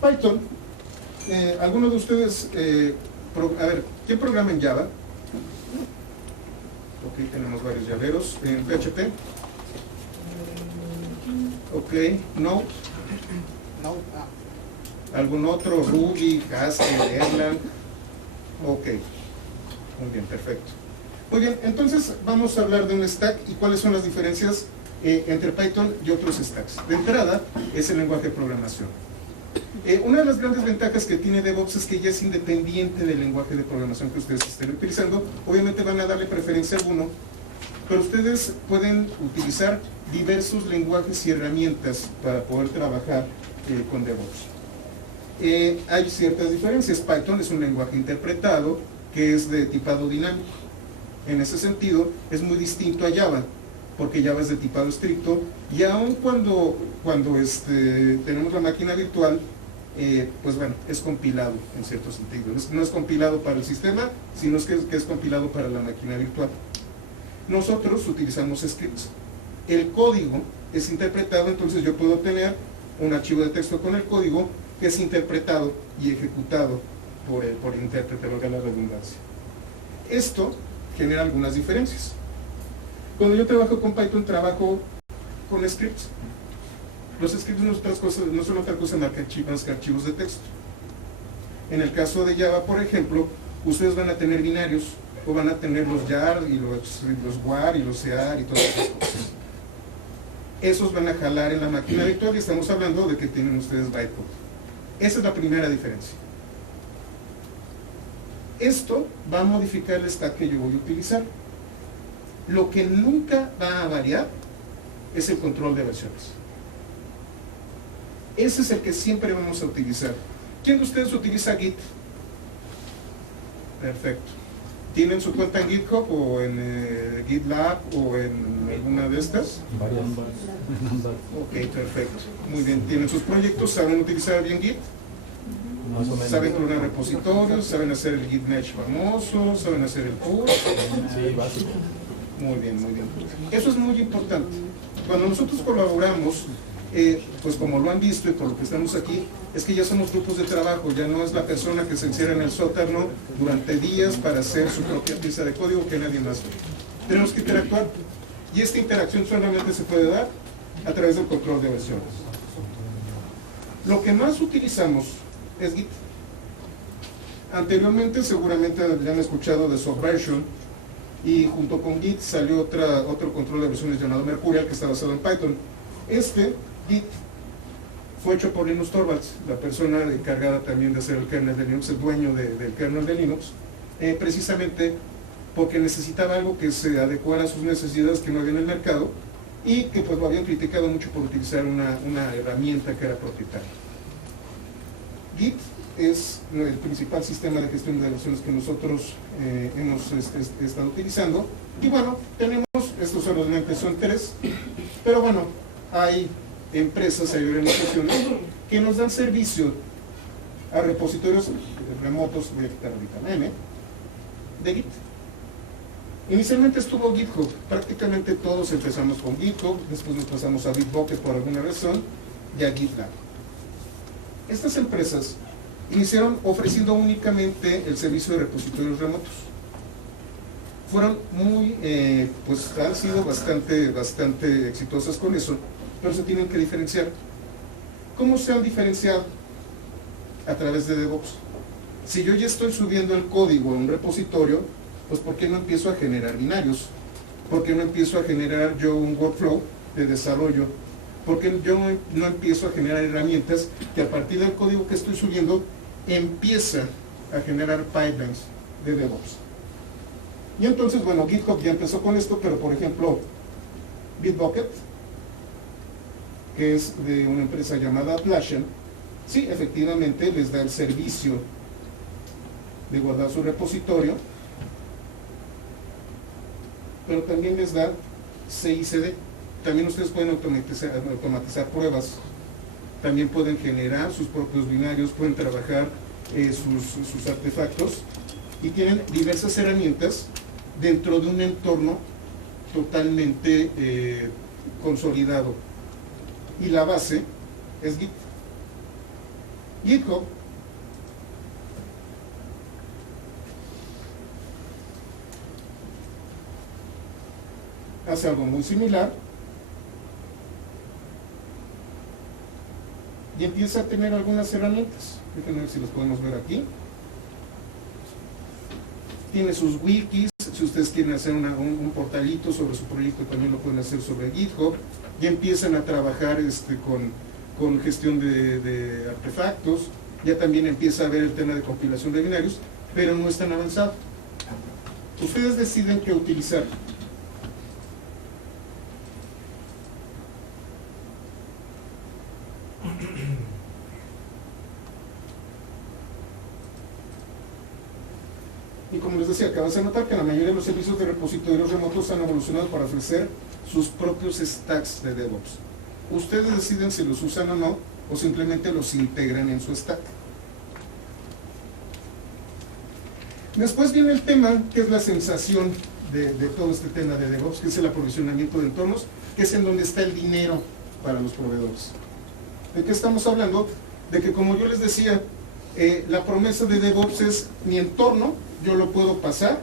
Python, ¿alguno de ustedes, a ver, ¿quién programa en Java? Ok, tenemos varios llaveros. ¿En PHP? Ok, Node. ¿Algún otro? Ruby, Haskell, Erlang. Ok, muy bien, perfecto. Muy bien, entonces vamos a hablar de un stack y cuáles son las diferencias entre Python y otros stacks. De entrada, es el lenguaje de programación. Una de las grandes ventajas que tiene DevOps es que ya es independiente del lenguaje de programación que ustedes estén utilizando. Obviamente van a darle preferencia a alguno, pero ustedes pueden utilizar diversos lenguajes y herramientas para poder trabajar con DevOps. Hay ciertas diferencias. Python es un lenguaje interpretado que es de tipado dinámico. En ese sentido, es muy distinto a Java, porque Java es de tipado estricto, y aun cuando tenemos la máquina virtual, pues bueno, es compilado en cierto sentido. No es compilado para el sistema, sino que es compilado para la máquina virtual. Nosotros utilizamos scripts. El código es interpretado, entonces yo puedo tener un archivo de texto con el código que es interpretado y ejecutado por el intérprete, valga la redundancia. Esto genera algunas diferencias. Cuando yo trabajo con Python, trabajo con scripts. Los scripts no son otra cosa más que archivos de texto. En el caso de Java, por ejemplo, ustedes van a tener binarios, o van a tener los jar y los war y los cear y todas esas cosas. Esos van a jalar en la máquina virtual y estamos hablando de que tienen ustedes bytecode. Esa es la primera diferencia. Esto va a modificar el stack que yo voy a utilizar. Lo que nunca va a variar es el control de versiones. Ese es el que siempre vamos a utilizar. ¿Quién de ustedes utiliza Git? Perfecto. ¿Tienen su cuenta en GitHub o en GitLab o en alguna de estas? Varias. Ok, perfecto. Muy bien. ¿Tienen sus proyectos? ¿Saben utilizar bien Git? Más o menos. ¿Saben clonar repositorios? ¿Saben hacer el Git Mesh famoso? ¿Saben hacer el push? Sí, básico. Muy bien, muy bien. Eso es muy importante. Cuando nosotros colaboramos, pues como lo han visto y por lo que estamos aquí, es que ya somos grupos de trabajo, ya no es la persona que se encierra en el sótano durante días para hacer su propia pieza de código que nadie más ve. Tenemos que interactuar y esta interacción solamente se puede dar a través del control de versiones. Lo que más utilizamos es Git. Anteriormente seguramente ya han escuchado de Subversion, y junto con Git salió otro control de versiones llamado Mercurial, que está basado en Python. Git fue hecho por Linus Torvalds, la persona encargada también de hacer el kernel de Linux, el dueño del kernel de Linux, precisamente porque necesitaba algo que se adecuara a sus necesidades que no había en el mercado, y que pues lo habían criticado mucho por utilizar una herramienta que era propietaria. Git es el principal sistema de gestión de versiones que nosotros hemos estado utilizando, y bueno, estos solamente son 3, pero bueno, hay empresas, hay organizaciones que nos dan servicio a repositorios remotos, voy a quitar ahorita M, de Git. Inicialmente estuvo GitHub, prácticamente todos empezamos con GitHub, después nos pasamos a Bitbucket por alguna razón, y a GitLab. Estas empresas iniciaron ofreciendo únicamente el servicio de repositorios remotos. Fueron pues han sido bastante exitosas con eso, pero se tienen que diferenciar. ¿Cómo se han diferenciado? A través de DevOps. Si yo ya estoy subiendo el código a un repositorio, pues ¿por qué no empiezo a generar binarios? ¿Por qué no empiezo a generar yo un workflow de desarrollo? ¿Por qué yo no empiezo a generar herramientas que a partir del código que estoy subiendo empieza a generar pipelines de DevOps? Y entonces, bueno, GitHub ya empezó con esto, pero por ejemplo, Bitbucket, que es de una empresa llamada Atlassian, sí, efectivamente les da el servicio de guardar su repositorio, pero también les da CI/CD. También ustedes pueden automatizar pruebas, también pueden generar sus propios binarios, pueden trabajar sus artefactos, y tienen diversas herramientas dentro de un entorno totalmente consolidado. Y la base es Git. GitHub hace algo muy similar y empieza a tener algunas herramientas. Déjenme ver si las podemos ver aquí. Tiene sus wikis, si ustedes quieren hacer un portalito sobre su proyecto también lo pueden hacer sobre GitHub, y empiezan a trabajar con gestión de artefactos, ya también empieza a ver el tema de compilación de binarios, pero no es tan avanzado. Ustedes deciden qué utilizar. Y como les decía, acabas de notar que la mayoría de los servicios de repositorios remotos han evolucionado para ofrecer sus propios stacks de DevOps. Ustedes deciden si los usan o no, o simplemente los integran en su stack. Después viene el tema, que es la sensación de todo este tema de DevOps, que es el aprovisionamiento de entornos, que es en donde está el dinero para los proveedores. ¿De qué estamos hablando? De que, como yo les decía, la promesa de DevOps es mi entorno, yo lo puedo pasar,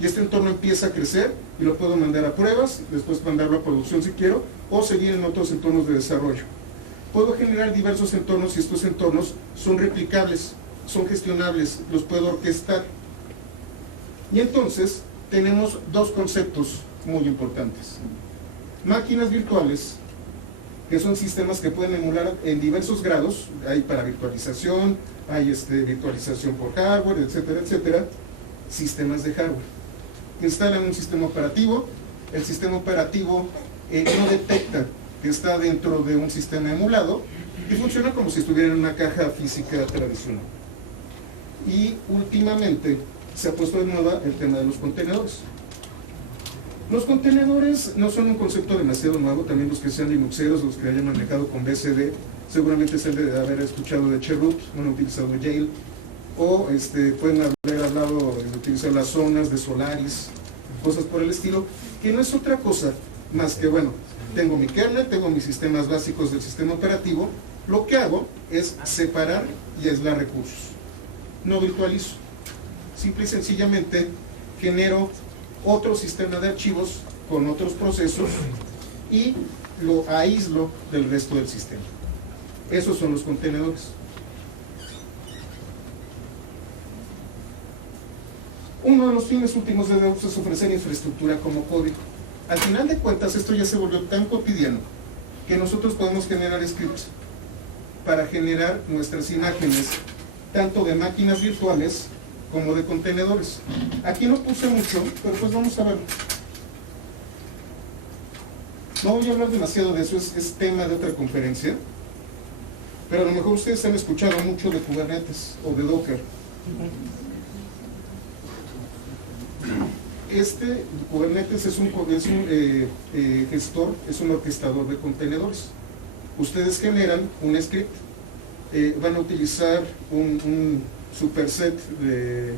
y este entorno empieza a crecer, y lo puedo mandar a pruebas, después mandarlo a producción si quiero, o seguir en otros entornos de desarrollo. Puedo generar diversos entornos, y estos entornos son replicables, son gestionables, los puedo orquestar. Y entonces tenemos dos conceptos muy importantes. Máquinas virtuales, que son sistemas que pueden emular en diversos grados, hay para virtualización, hay virtualización por hardware, etcétera, etcétera. Sistemas de hardware. Instalan un sistema operativo, el sistema operativo no detecta que está dentro de un sistema emulado y funciona como si estuviera en una caja física tradicional. Y últimamente se ha puesto de moda el tema de los contenedores. Los contenedores no son un concepto demasiado nuevo, también los que sean linuxeros, los que hayan manejado con BSD, seguramente se han de haber escuchado de Chroot, han utilizado Yale, o pueden haber hablado de utilizar las zonas de Solaris, cosas por el estilo, que no es otra cosa más que, bueno, tengo mi kernel, tengo mis sistemas básicos del sistema operativo, lo que hago es separar y aislar recursos. No virtualizo, simple y sencillamente genero otro sistema de archivos con otros procesos y lo aíslo del resto del sistema. Esos son los contenedores. Uno de los fines últimos de DevOps es ofrecer infraestructura como código. Al final de cuentas, esto ya se volvió tan cotidiano que nosotros podemos generar scripts para generar nuestras imágenes, tanto de máquinas virtuales como de contenedores. Aquí no puse mucho, pero pues vamos a ver. No voy a hablar demasiado de eso, es tema de otra conferencia, pero a lo mejor ustedes han escuchado mucho de Kubernetes o de Docker. Kubernetes es un gestor, es un orquestador de contenedores. Ustedes generan un script, van a utilizar un superset de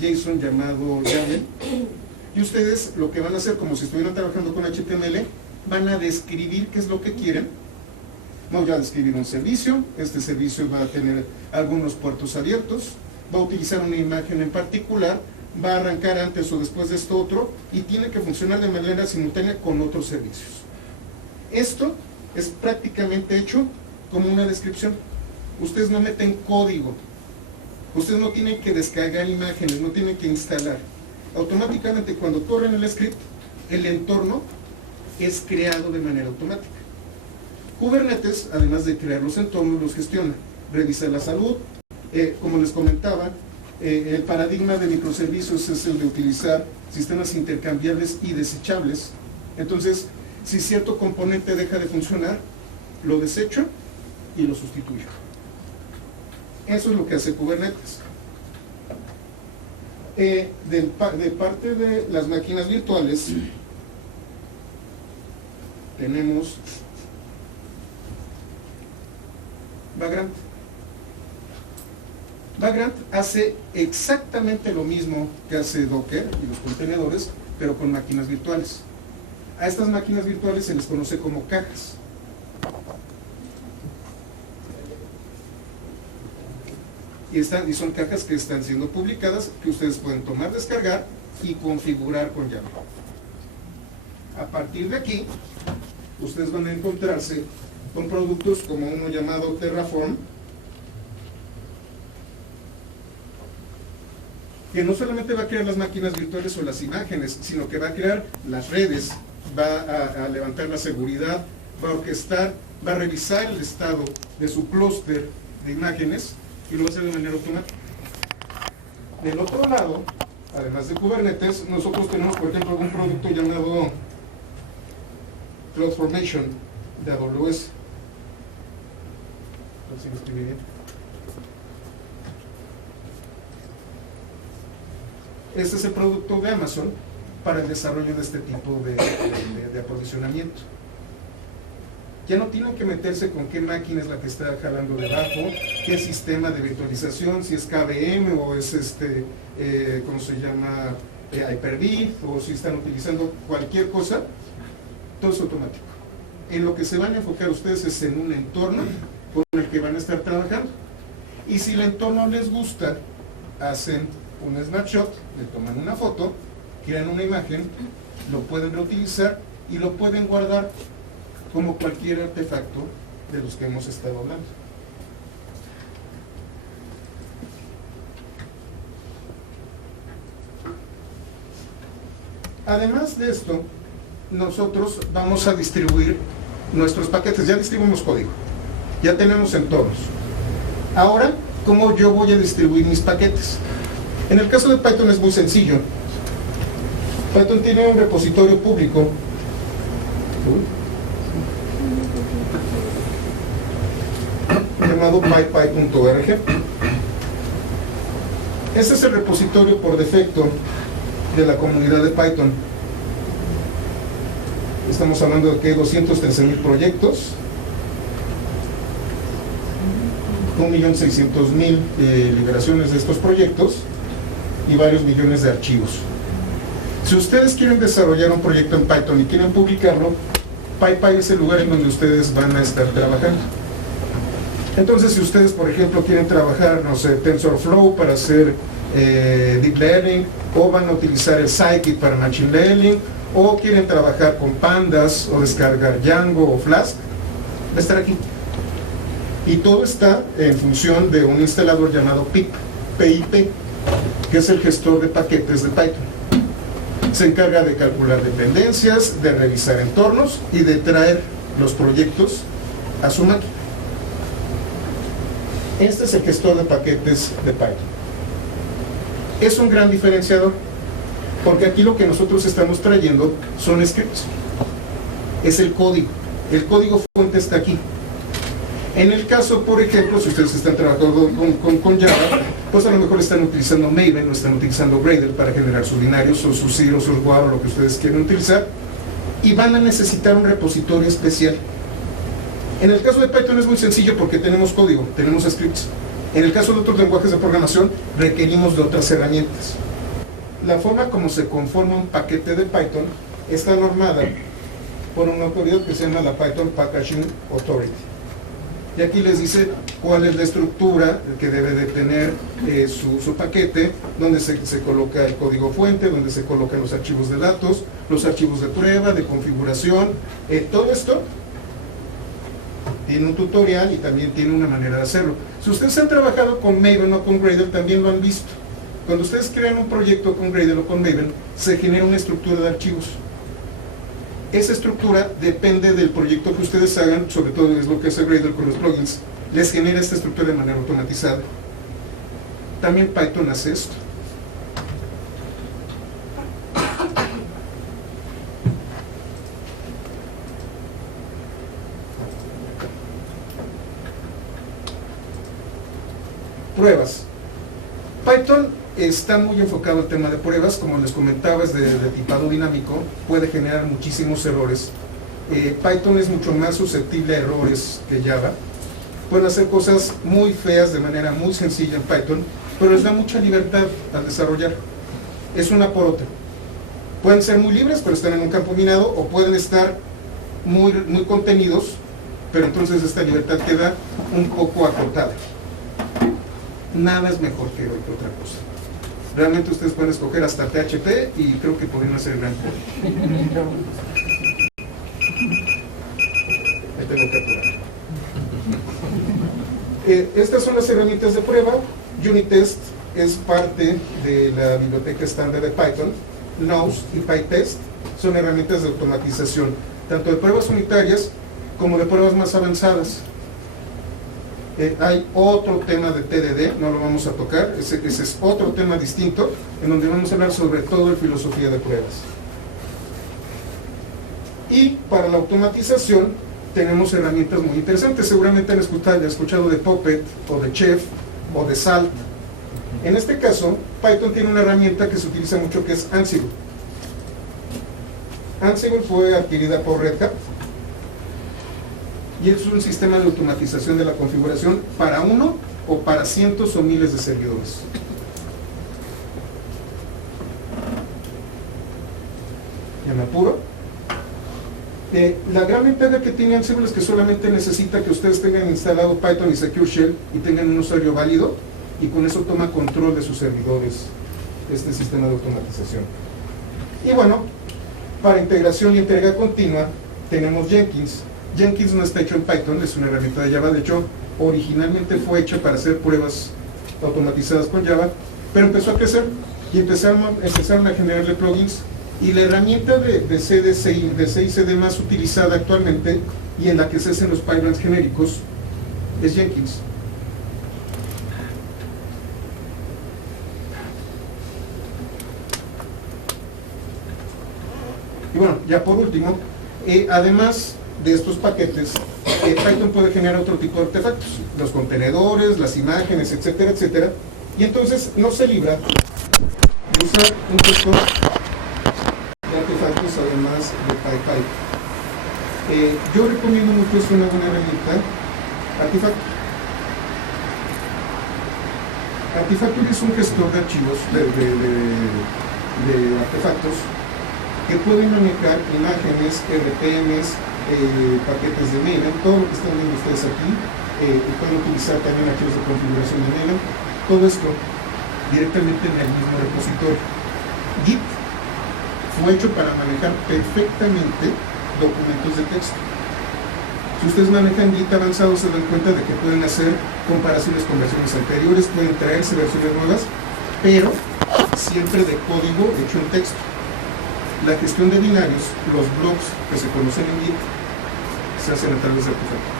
JSON llamado YAML, y ustedes lo que van a hacer, como si estuvieran trabajando con HTML, van a describir qué es lo que quieren. Voy a describir un servicio, este servicio va a tener algunos puertos abiertos, va a utilizar una imagen en particular, va a arrancar antes o después de esto otro, y tiene que funcionar de manera simultánea con otros servicios. Esto es prácticamente hecho como una descripción. Ustedes no meten código, ustedes no tienen que descargar imágenes, no tienen que instalar. Automáticamente cuando corren el script, el entorno es creado de manera automática. Kubernetes, además de crear los entornos, los gestiona, revisa la salud. Como les comentaba, el paradigma de microservicios es el de utilizar sistemas intercambiables y desechables. Entonces, si cierto componente deja de funcionar, lo desecho y lo sustituyo. Eso es lo que hace Kubernetes. De parte de las máquinas virtuales, tenemos Vagrant. Vagrant hace exactamente lo mismo que hace Docker y los contenedores, pero con máquinas virtuales. A estas máquinas virtuales se les conoce como cajas. y son cajas que están siendo publicadas, que ustedes pueden tomar, descargar y configurar con Java. A partir de aquí, ustedes van a encontrarse con productos como uno llamado Terraform, que no solamente va a crear las máquinas virtuales o las imágenes, sino que va a crear las redes, va a levantar la seguridad, va a orquestar, va a revisar el estado de su clúster de imágenes y lo va a hacer de manera automática. Del otro lado, además de Kubernetes, nosotros tenemos, por ejemplo, un producto llamado CloudFormation de AWS. A ver si lo escribí bien. Este es el producto de Amazon para el desarrollo de este tipo de aprovisionamiento. Ya no tienen que meterse con qué máquina es la que está jalando debajo, qué sistema de virtualización, si es KVM o es ¿cómo se llama? Hyper-V, o si están utilizando cualquier cosa, todo es automático. En lo que se van a enfocar ustedes es en un entorno con el que van a estar trabajando. Y si el entorno les gusta, hacen un snapshot, le toman una foto, crean una imagen, lo pueden reutilizar y lo pueden guardar como cualquier artefacto de los que hemos estado hablando. Además de esto, nosotros vamos a distribuir nuestros paquetes. Ya distribuimos código, ya tenemos entornos. Ahora, ¿cómo yo voy a distribuir mis paquetes? En el caso de Python es muy sencillo. Python tiene un repositorio público llamado pypy.org. Este es el repositorio por defecto de la comunidad de Python. Estamos hablando de que hay 213,000 proyectos, 1.600.000 liberaciones de estos proyectos y varios millones de archivos. Si ustedes quieren desarrollar un proyecto en Python y quieren publicarlo, PyPy es el lugar en donde ustedes van a estar trabajando. Entonces, si ustedes, por ejemplo, quieren trabajar, no sé, TensorFlow para hacer Deep Learning, o van a utilizar el Scikit para Machine Learning, o quieren trabajar con Pandas, o descargar Django o Flask, va a estar aquí. Y todo está en función de un instalador llamado PIP, que es el gestor de paquetes de Python. Se encarga de calcular dependencias, de revisar entornos y de traer los proyectos a su máquina. Este es el gestor de paquetes de Python. Es un gran diferenciador, porque aquí lo que nosotros estamos trayendo son scripts. Es el código. El código fuente está aquí. En el caso, por ejemplo, si ustedes están trabajando con Java, pues a lo mejor están utilizando Maven o están utilizando Gradle para generar sus binarios o sus zeros, sus war o lo que ustedes quieran utilizar, y van a necesitar un repositorio especial. En el caso de Python es muy sencillo porque tenemos código, tenemos scripts. En el caso de otros lenguajes de programación requerimos de otras herramientas. La forma como se conforma un paquete de Python está normada por una autoridad que se llama la Python Packaging Authority. Y aquí les dice cuál es la estructura que debe de tener su paquete, donde se coloca el código fuente, donde se colocan los archivos de datos, los archivos de prueba, de configuración. Todo esto tiene un tutorial y también tiene una manera de hacerlo. Si ustedes han trabajado con Maven o con Gradle, también lo han visto. Cuando ustedes crean un proyecto con Gradle o con Maven, se genera una estructura de archivos. Esa estructura depende del proyecto que ustedes hagan, sobre todo es lo que hace Gradle con los plugins, les genera esta estructura de manera automatizada. También Python hace esto. Pruebas. Python está muy enfocado al tema de pruebas, como les comentaba, es de tipado dinámico, puede generar muchísimos errores. Python es mucho más susceptible a errores que Java. Pueden hacer cosas muy feas de manera muy sencilla en Python, pero les da mucha libertad al desarrollar. Es una por otra. Pueden ser muy libres, pero están en un campo minado, o pueden estar muy contenidos, pero entonces esta libertad queda un poco acotada. nada es mejor que otra cosa. Realmente ustedes pueden escoger hasta PHP y creo que podrían hacer gran cosa. Me tengo que apurar. Estas son las herramientas de prueba. Unitest es parte de la biblioteca estándar de Python. Nose y PyTest son herramientas de automatización, tanto de pruebas unitarias como de pruebas más avanzadas. Hay otro tema de TDD, no lo vamos a tocar, ese es otro tema distinto, en donde vamos a hablar sobre todo de filosofía de pruebas. Y para la automatización tenemos herramientas muy interesantes. Seguramente han escuchado de Puppet, o de Chef, o de Salt. En este caso, Python tiene una herramienta que se utiliza mucho, que es Ansible. Ansible fue adquirida por Red Hat, y es un sistema de automatización de la configuración para uno o para cientos o miles de servidores. Ya me apuro. La gran ventaja que tiene Ansible es que solamente necesita que ustedes tengan instalado Python y Secure Shell y tengan un usuario válido, y con eso toma control de sus servidores este sistema de automatización. Y bueno, para integración y entrega continua tenemos Jenkins. Jenkins no está hecho en Python, es una herramienta de Java. De hecho, originalmente fue hecha para hacer pruebas automatizadas con Java, pero empezó a crecer y empezaron a generarle plugins. Y la herramienta de C y CD más utilizada actualmente, y en la que se hacen los pipelines genéricos, es Jenkins. Y bueno, ya por último, además de estos paquetes, Python puede generar otro tipo de artefactos, los contenedores, las imágenes, etcétera, etcétera, y entonces no se libra de usar un gestor de artefactos además de PyPy. Yo recomiendo mucho, es una buena herramienta, Artifactory. Artifactory es un gestor de archivos, de artefactos, que pueden manejar imágenes, RPMs, paquetes de Maven, todo lo que están viendo ustedes aquí, pueden utilizar también archivos de configuración de Maven, todo esto directamente en el mismo repositorio. Git fue hecho para manejar perfectamente documentos de texto. Si ustedes manejan Git avanzado, se dan cuenta de que pueden hacer comparaciones con versiones anteriores, pueden traerse versiones nuevas, pero siempre de código hecho en texto. La gestión de binarios, los blocks que se conocen en Git, se hacen a través de Artifactory.